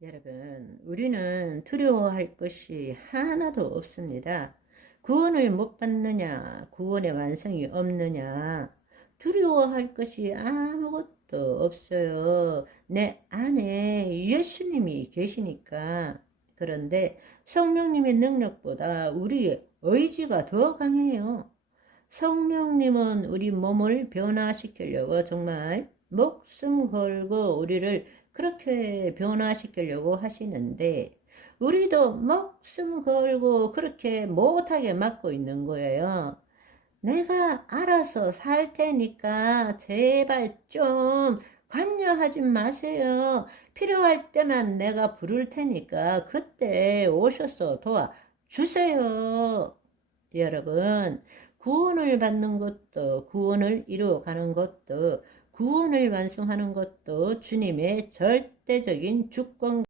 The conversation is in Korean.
여러분, 우리는 두려워할 것이 하나도 없습니다. 구원을 못 받느냐, 구원의 완성이 없느냐, 두려워할 것이 아무것도 없어요. 내 안에 예수님이 계시니까. 그런데 성령님의 능력보다 우리의 의지가 더 강해요. 성령님은 우리 몸을 변화시키려고 정말 목숨 걸고 우리를 그렇게 변화시키려고 하시는데 우리도 목숨 걸고 그렇게 못하게 막고 있는 거예요. 내가 알아서 살 테니까 제발 좀 관여하지 마세요. 필요할 때만 내가 부를 테니까 그때 오셔서 도와주세요. 여러분, 구원을 받는 것도, 구원을 이루어가는 것도, 구원을 완성하는 것도 주님의 절대적인 주권